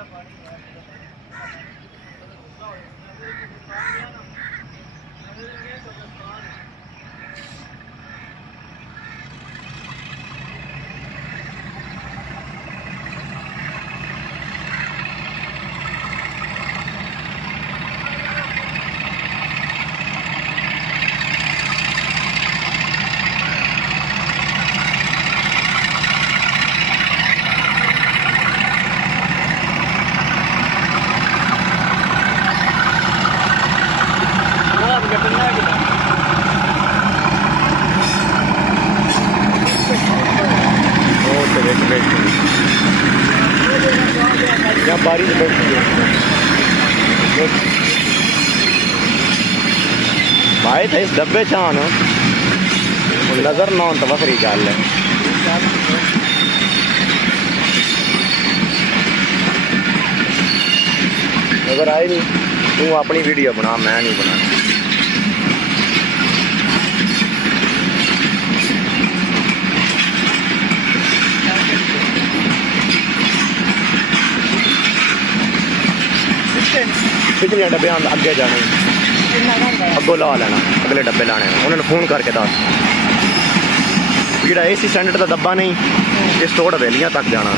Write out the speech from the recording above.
बारी भाई तो इस डब्बे चान नजर ना तो बखरी गल है। अगर आए नहीं तू अपनी वीडियो बना, मैं नहीं बना। पिछले डब्बे अगे जाने अगों ला लेना, अगले डब्बे लाने उन्होंने फोन करके दस जो AC स्टैंडर्ड का डब्बा नहीं, इस तोड़ हवेलियां तक जाना।